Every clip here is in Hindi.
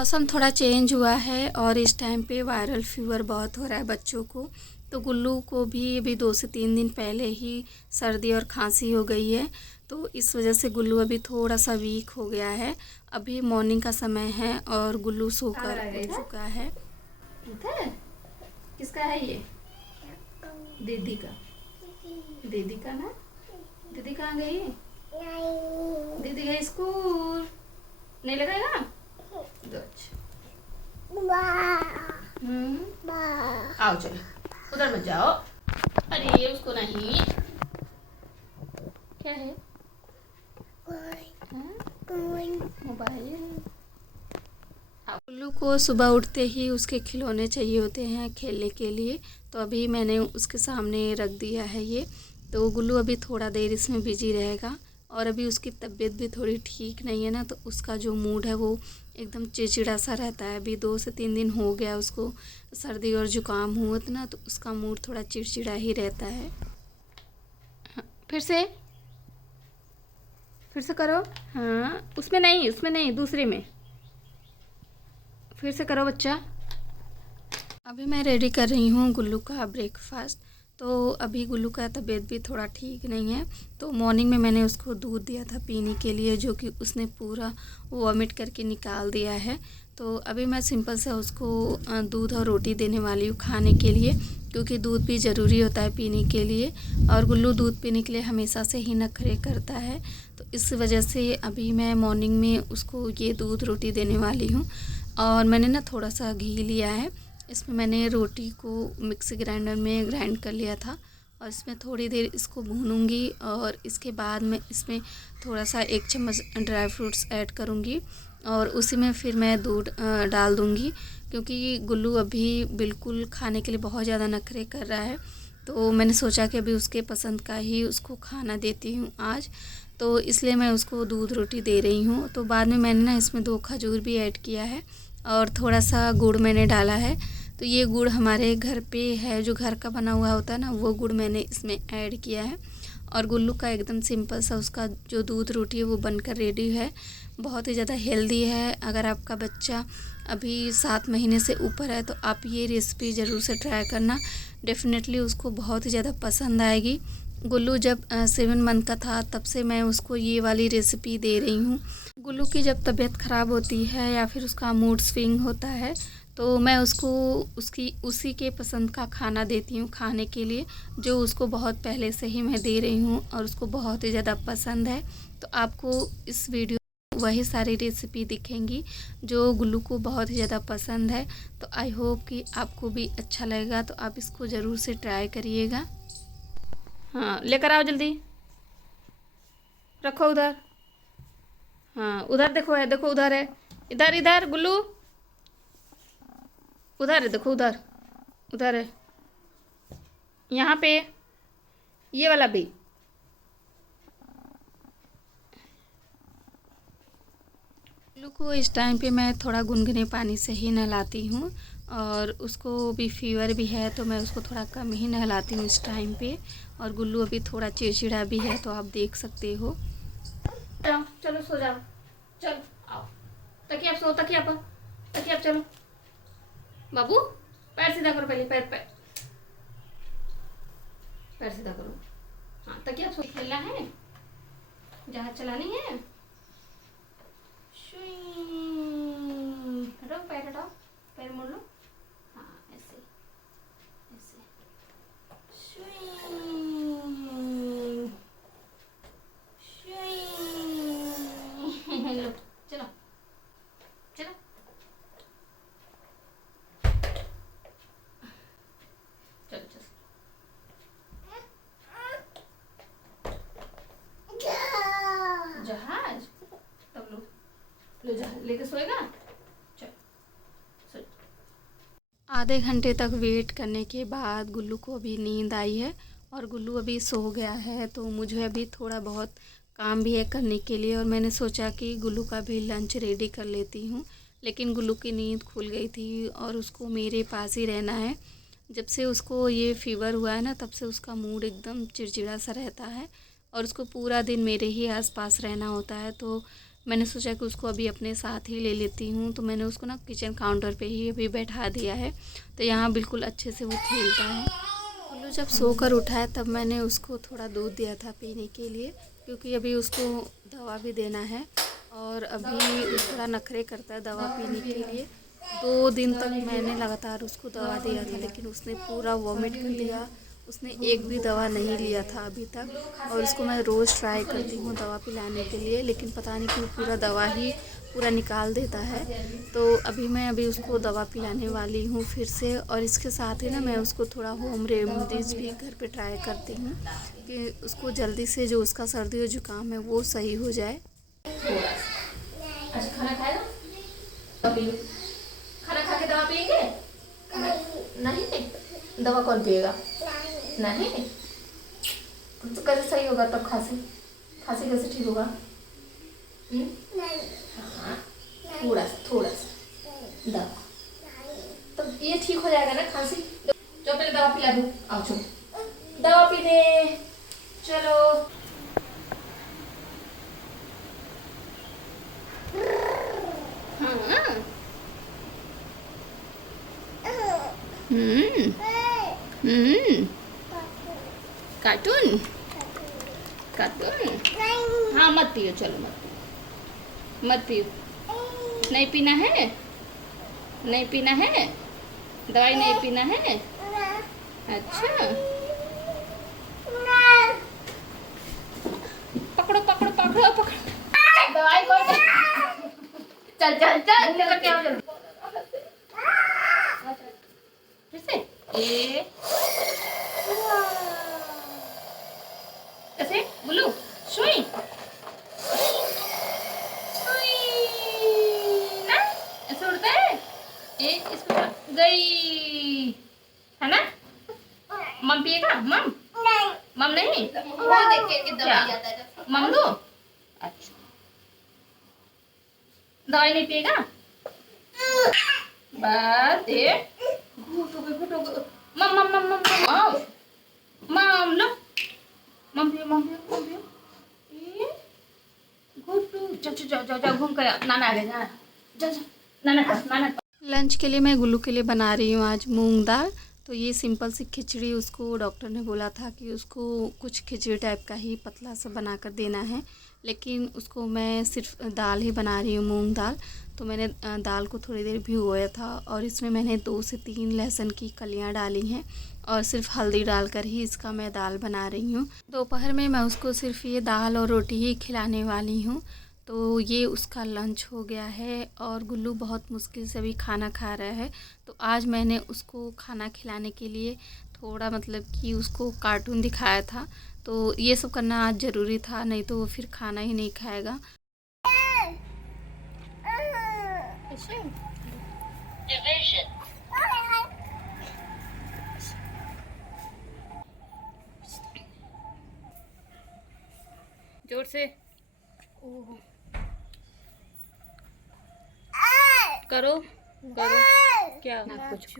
मौसम थोड़ा चेंज हुआ है और इस टाइम पे वायरल फीवर बहुत हो रहा है बच्चों को। तो गुल्लू को भी अभी 2 से 3 दिन पहले ही सर्दी और खांसी हो गई है। तो इस वजह से गुल्लू अभी थोड़ा सा वीक हो गया है। अभी मॉर्निंग का समय है और गुल्लू सोकर उठ चुका है। किसका है ये? दीदी का। दीदी का ना? दीदी कहाँ गई? दीदी गई स्कूल। नहीं लगाएगा? आओ चलो, उधर मत जाओ। अरे उसको नहीं। क्या है? मोबाइल। उल्लू को सुबह उठते ही उसके खिलौने चाहिए होते हैं खेलने के लिए। तो अभी मैंने उसके सामने रख दिया है ये। तो गुल्लू अभी थोड़ा देर इसमें बिजी रहेगा। और अभी उसकी तबीयत भी थोड़ी ठीक नहीं है ना, तो उसका जो मूड है वो एकदम चिड़चिड़ा सा रहता है। अभी 2 से 3 दिन हो गया उसको सर्दी और ज़ुकाम हुआ था ना, तो उसका मूड थोड़ा चिड़चिड़ा ही रहता है। हाँ, फिर से करो। हाँ, उसमें नहीं दूसरे में। फिर से करो बच्चा। अभी मैं रेडी कर रही हूँ गुल्लू का ब्रेकफास्ट। तो अभी गुल्लू का तबीयत भी थोड़ा ठीक नहीं है। तो मॉर्निंग में मैंने उसको दूध दिया था पीने के लिए, जो कि उसने पूरा वॉमिट करके निकाल दिया है। तो अभी मैं सिंपल से उसको दूध और रोटी देने वाली हूँ खाने के लिए, क्योंकि दूध भी ज़रूरी होता है पीने के लिए। और गुल्लू दूध पीने के लिए हमेशा से ही नखरे करता है। तो इस वजह से अभी मैं मॉर्निंग में उसको ये दूध रोटी देने वाली हूँ। और मैंने ना थोड़ा सा घी लिया है। इसमें मैंने रोटी को मिक्सी ग्राइंडर में ग्राइंड कर लिया था और इसमें थोड़ी देर इसको भूनूंगी। और इसके बाद मैं इसमें थोड़ा सा 1 चम्मच ड्राई फ्रूट्स ऐड करूंगी और उसी में फिर मैं दूध डाल दूंगी, क्योंकि गुल्लू अभी बिल्कुल खाने के लिए बहुत ज़्यादा नखरे कर रहा है। तो मैंने सोचा कि अभी उसके पसंद का ही उसको खाना देती हूँ आज। तो इसलिए मैं उसको दूध रोटी दे रही हूँ। तो बाद में मैंने ना इसमें 2 खजूर भी ऐड किया है और थोड़ा सा गुड़ मैंने डाला है। तो ये गुड़ हमारे घर पे है, जो घर का बना हुआ होता है ना, वो गुड़ मैंने इसमें ऐड किया है। और गुल्लू का एकदम सिंपल सा उसका जो दूध रोटी है वो बनकर रेडी है। बहुत ही ज़्यादा हेल्दी है। अगर आपका बच्चा अभी 7 महीने से ऊपर है तो आप ये रेसिपी ज़रूर से ट्राई करना। डेफिनेटली उसको बहुत ही ज़्यादा पसंद आएगी। गुल्लू जब 7 मंथ का था तब से मैं उसको ये वाली रेसिपी दे रही हूँ। गुल्लू की जब तबीयत ख़राब होती है या फिर उसका मूड स्विंग होता है, तो मैं उसको उसी के पसंद का खाना देती हूँ खाने के लिए, जो उसको बहुत पहले से ही मैं दे रही हूँ और उसको बहुत ही ज़्यादा पसंद है। तो आपको इस वीडियो में वही सारी रेसिपी दिखेंगी जो गुल्लू को बहुत ही ज़्यादा पसंद है। तो आई होप कि आपको भी अच्छा लगेगा। तो आप इसको ज़रूर से ट्राई करिएगा। हाँ, लेकर आओ जल्दी। रखो उधर। हाँ, उधर देखो है, देखो उधर है। इधर इधर गुल्लू, उधर है, देखो उधर। उधर है, यहाँ पे ये वाला भी। गुल्लू को इस टाइम पे मैं थोड़ा गुनगुने पानी से ही नहलाती हूँ। और उसको भी फीवर भी है तो मैं उसको थोड़ा कम ही नहलाती हूँ इस टाइम पे। और गुल्लू अभी थोड़ा चिड़चिड़ा भी है, तो आप देख सकते हो। चलो चलो सो जाओ, चलो आओ। तकिया सो, तकिया पर, तकिया पर चलो। बाबू पैर सीधा करो, पहले पैर पैर पैर सीधा करो। हाँ, तकिया सो। खेलना है, जहाज चलानी है। हटाओ पैर, हटाओ पैर, मोड़ लो। हाँ, ऐसे ऐसे। लो, चलो चलो। चलो चलो। जहाज, तब लो जहाज लेके सोएगा। आधे घंटे तक वेट करने के बाद गुल्लू को अभी नींद आई है और गुल्लू अभी सो गया है। तो मुझे अभी थोड़ा बहुत काम भी है करने के लिए, और मैंने सोचा कि गुल्लू का भी लंच रेडी कर लेती हूँ। लेकिन गुल्लू की नींद खुल गई थी और उसको मेरे पास ही रहना है। जब से उसको ये फीवर हुआ है ना, तब से उसका मूड एकदम चिड़चिड़ा सा रहता है और उसको पूरा दिन मेरे ही आसपास रहना होता है। तो मैंने सोचा कि उसको अभी अपने साथ ही ले लेती हूँ। तो मैंने उसको ना किचन काउंटर पे ही अभी बैठा दिया है, तो यहाँ बिल्कुल अच्छे से वो खेलता है। गुल्लू जब सोकर उठा है तब मैंने उसको थोड़ा दूध दिया था पीने के लिए, क्योंकि अभी उसको दवा भी देना है और अभी थोड़ा नखरे करता है दवा पीने के लिए। 2 दिन तक मैंने लगातार उसको दवा दिया था, लेकिन उसने पूरा वॉमिट कर दिया। उसने एक भी दवा नहीं लिया था अभी तक, और उसको मैं रोज़ ट्राई करती हूँ दवा पिलाने के लिए, लेकिन पता नहीं क्यों पूरा दवा ही पूरा निकाल देता है। तो अभी उसको दवा पिलाने वाली हूँ फिर से, और इसके साथ ही ना मैं उसको थोड़ा होम रेमेडीज़ भी घर पे ट्राई करती हूँ कि उसको जल्दी से जो उसका सर्दी और जुकाम है वो सही हो जाए। अच्छा, खाना खाएगा? खाना खा के दवा पिएंगे? नहीं, दवा कौन पिएगा? नहीं, तो कैसे सही होगा तब? खांसी कैसे ठीक होगा? हाँ, थोड़ा सा दवा, तो ये ठीक हो जाएगा ना खांसी। जो पहले दवा पिला दूँ, आओ चलो दवा पीने चलो। कार्टून हाँ, मत पियो, चलो मत पियो। नहीं पीना है, दवाई नहीं पीना है। अच्छा, पकड़ो दवाई को। चल लेकर के आओ जल्दी। फिर से कैसे बोलू? सुई ना, ऐसे उड़ता है। एक इसमें गई है ना। मम पिएगा? मम नहीं, वो देख के दवाई आता है। मम दो। अच्छा, दवाई नहीं पिएगा? बस घुट हो गए। मम लो, मम पियो। घुट जाओ घूम कर। नाना आ गया, जा नाना। लंच के लिए मैं गुल्लू के लिए बना रही हूँ आज मूंग दाल। तो ये सिंपल सी खिचड़ी, उसको डॉक्टर ने बोला था कि उसको कुछ खिचड़ी टाइप का ही पतला सा बनाकर देना है, लेकिन उसको मैं सिर्फ दाल ही बना रही हूँ, मूंग दाल। तो मैंने दाल को थोड़ी देर भिगोया था, और इसमें मैंने 2 से 3 लहसुन की कलियाँ डाली हैं, और सिर्फ हल्दी डालकर ही इसका मैं दाल बना रही हूँ। दोपहर में मैं उसको सिर्फ ये दाल और रोटी ही खिलाने वाली हूँ। तो ये उसका लंच हो गया है, और गुल्लू बहुत मुश्किल से भी खाना खा रहा है। तो आज मैंने उसको खाना खिलाने के लिए थोड़ा कि उसको कार्टून दिखाया था। तो ये सब करना आज ज़रूरी था, नहीं तो वो फिर खाना ही नहीं खाएगा। जोर से करो क्या कुछ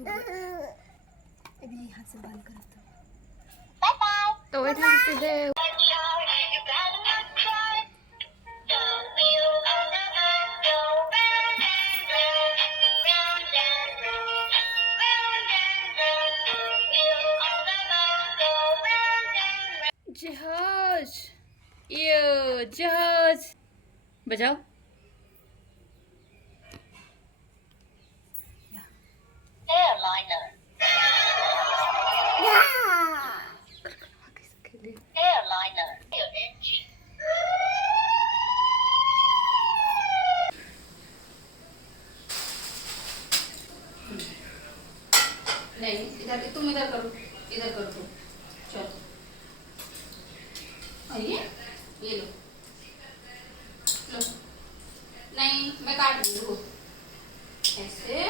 अभी यहाँ से बंद कर तो इतना सीधे जहाज बजाओ। Airliner. नहीं, इधर तुम इधर करो तुम। चलो, और ये लो। नहीं, मैं काट दूँ ऐसे।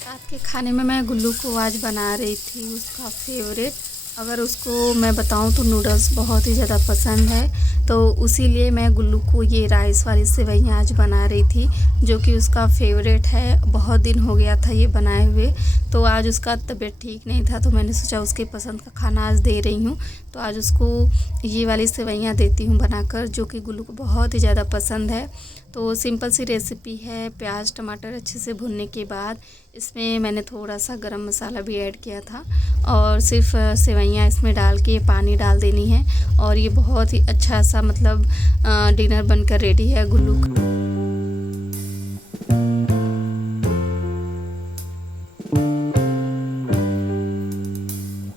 रात के खाने में मैं गुल्लू को आज बना रही थी उसका फेवरेट। अगर उसको मैं बताऊं तो नूडल्स बहुत ही ज़्यादा पसंद है, तो उसीलिए मैं गुल्लू को ये राइस वाली सेवइयाँ आज बना रही थी, जो कि उसका फेवरेट है। बहुत दिन हो गया था ये बनाए हुए, तो आज उसका तबीयत ठीक नहीं था, तो मैंने सोचा उसके पसंद का खाना आज दे रही हूँ। तो आज उसको ये वाली सेवइयाँ देती हूँ बनाकर, जो कि गुल्लू को बहुत ही ज़्यादा पसंद है। तो सिंपल सी रेसिपी है। प्याज टमाटर अच्छे से भुनने के बाद इसमें मैंने थोड़ा सा गरम मसाला भी ऐड किया था और सिर्फ सेवइयाँ इसमें डाल के पानी डाल देनी है और ये बहुत ही अच्छा सा मतलब डिनर बनकर रेडी है गुल्लू का।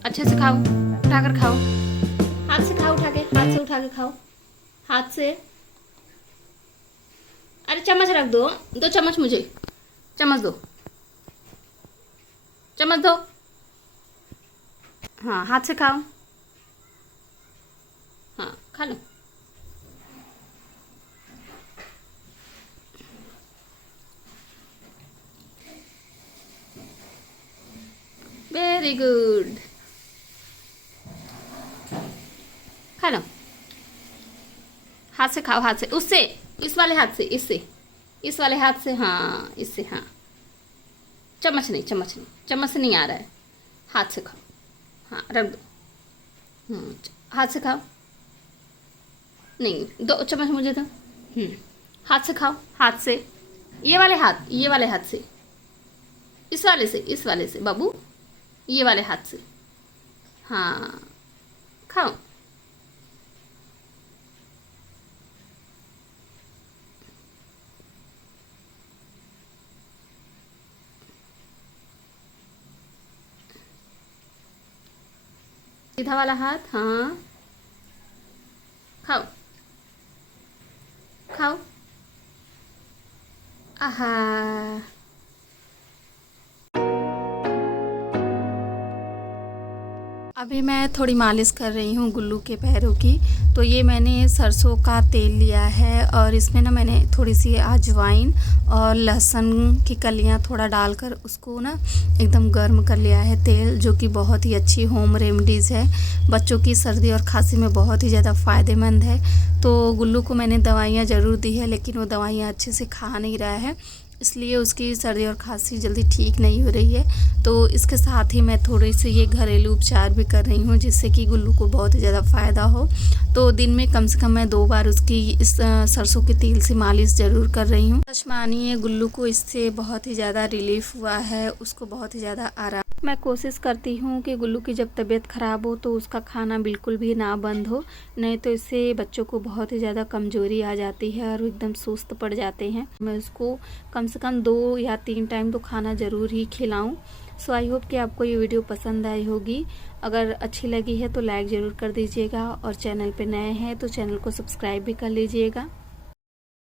अच्छे से खाओ, उठाकर खाओ, हाथ से खाओ, हाथ से उठा के खाओ, हाथ से। अरे चम्मच रख दो, 2 चम्मच मुझे, चम्मच दो, चम्मच दो। हाँ हाथ से खाओ, हाँ खा लो। वेरी गुड, खा लो। हाथ से खाओ, हाथ से, उससे, इस वाले हाथ से, इससे, इस वाले हाथ से, हाँ इससे, हाँ। चम्मच नहीं, चम्मच नहीं, चम्मच से नहीं आ रहा है, हाथ से खाओ। हाँ रख दो। हाथ से खाओ, नहीं 2 चम्मच मुझे दो। हाथ से खाओ, हाथ से, ये वाले हाथ, ये वाले हाथ से, इस वाले से, इस वाले से बाबू, ये वाले हाथ से, हाँ खाओ। सीधा वाला हाथ, हाँ खाओ, खाओ। आहा, अभी मैं थोड़ी मालिश कर रही हूँ गुल्लू के पैरों की। तो ये मैंने सरसों का तेल लिया है और इसमें ना मैंने थोड़ी सी अजवाइन और लहसुन की कलियाँ थोड़ा डालकर उसको ना एकदम गर्म कर लिया है तेल, जो कि बहुत ही अच्छी होम रेमेडीज़ है। बच्चों की सर्दी और खांसी में बहुत ही ज़्यादा फ़ायदेमंद है। तो गुल्लू को मैंने दवाइयाँ ज़रूर दी है, लेकिन वो दवाइयाँ अच्छे से खा नहीं रहा है, इसलिए उसकी सर्दी और खांसी जल्दी ठीक नहीं हो रही है। तो इसके साथ ही मैं थोड़ी सी ये घरेलू उपचार भी कर रही हूँ, जिससे कि गुल्लू को बहुत ही ज़्यादा फ़ायदा हो। तो दिन में कम से कम मैं 2 बार उसकी इस सरसों के तेल से मालिश ज़रूर कर रही हूँ। सच मानिए गुल्लू को इससे बहुत ही ज़्यादा रिलीफ हुआ है, उसको बहुत ही ज़्यादा आराम। मैं कोशिश करती हूँ कि गुल्लू की जब तबीयत ख़राब हो तो उसका खाना बिल्कुल भी ना बंद हो, नहीं तो इससे बच्चों को बहुत ही ज़्यादा कमज़ोरी आ जाती है और एकदम सुस्त पड़ जाते हैं। मैं उसको कम से कम 2 या 3 टाइम तो खाना ज़रूर ही खिलाऊँ। सो आई होप कि आपको ये वीडियो पसंद आई होगी। अगर अच्छी लगी है तो लाइक ज़रूर कर दीजिएगा और चैनल पे नए हैं तो चैनल को सब्सक्राइब भी कर लीजिएगा।